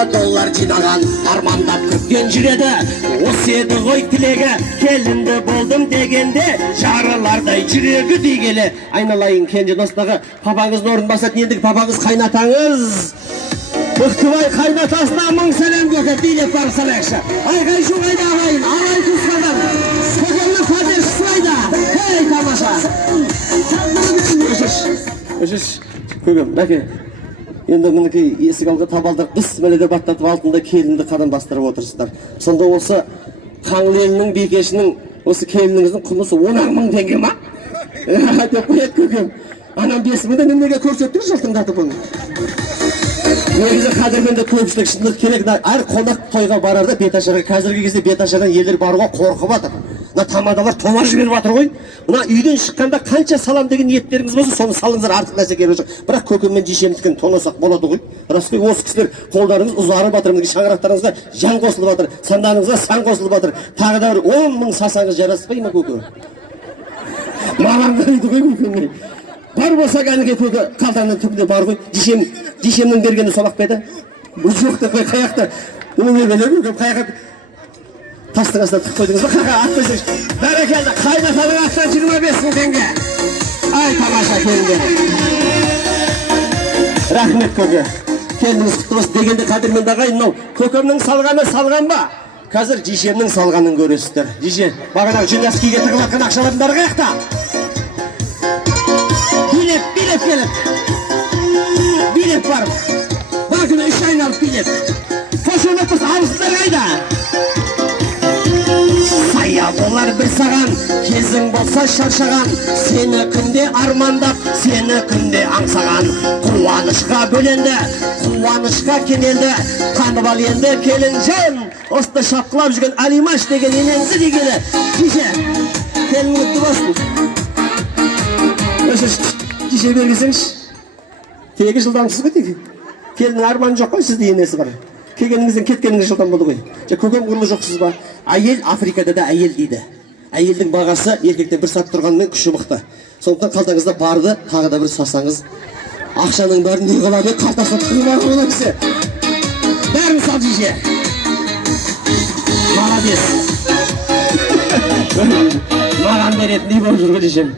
Dollar жинаған армандап күткен жүреді. Осы еді ғой тілегі, келінді болдым дегенде жарылардай жүрегі дегелі. Айналайын кенже достығы, папаңыздың орнын басатын ендігі папаңыз қайнатаңыз. Бұқтыбай қайнатасына мың сәлем көтіп билеп барып салайықшы. Айғай шу қайда ағайын, ағай туысқандар, көкемнің қадершісі қайда. Хей, тамаша. Өшіш, көкем, бәке. Енді мұнекі есік алға табалдық бісмілігі баттатып алтында келінді қадам бастырып отырсыздар. Сонда осы Қаңлелінің бекешінің, осы келініңіздің құнысы 10 мың теңге ма? Деп қояды көкем. Анам 5 мыңды немеге көрсеттік жылтыңдатып оны. Негізі қадірменді көпшілік шындық керек. Әр қонақ тойға барарда беташарға, қазіргі кезде беташардан елдер баруға қорқып жатыр. Мына тамадалар томар жіберіп жатыр ғой. Мына үйден шыққанда қанша салам деген ниеттеріңіз болса, соны салыңыздар, артық нәрсе керек жоқ. Бірақ көкеммен жешемдікін тонасақ болады ғой. Рас қой, осы кісілер қолдарыңыз ұзарып жатыр, мінекей шаңырақтарыңызға жан қосылып жатыр, сандарыңызға сан қосылып жатыр. Тағы да 10 мың сасаңыз жараспай ма көке? Маған қарайды ғой көкем. Бар болса кәніге көке қалтаңның түбінде бар ғой. Жешемнің бергені солақ па еді? Жоқ деп қой, қаяқта. Оны бергені көкем қаяқта. Тастың астына тық қойдыңыз ба? Қаға атпайсың. Бәрекелді, қайнатаның астан 25 мың теңге. Ай, тамаша келіндер. Рахмет көке. Келдіңіз құтты болсын дегенде қадірменді ағайын, мынау көкемнің салғаны салған ба? Қазір жешемнің салғанын көресіздер. Жеше, бағанағы жинаскиге тығып атқан ақшалардың бәрі қаяқта? Билеп келіп. Билеп барып. Бағына 3 айналып билеп. Қошемет болса, алысыздар қайда? Олар бір саған, кезің болса шаршаған, сені күнде армандап, сені күнде аңсаған. Қуанышқа бөленді, қуанышқа кенелді, қанып ал енді келінжан. Осты шапқылап жүрген Алимаш деген енеңді дегені. Жеше, келін құтты болсын. Жеше бергесеңіз, тегі жылдамсыз ғой дейгі. Келінің арманы жоқ қой, сізді енесі бар. Келгеніңізден кеткеніңіз жылдан болды ғой. Көкем құрлы жоқсыз ба? Әйел Африкада да әйел дейді. Әйелдің бағасы еркектен бір сат тұрғанымен күші мықты. Сондықтан қалтаңызда барды, тағы да бір сасаңыз. Ақшаның бәрін не қалады, қалтасына тығып бар ғой кісі. Бәрін сал жеше. Молодец. Маған беретін не болып жүр ғой жешем.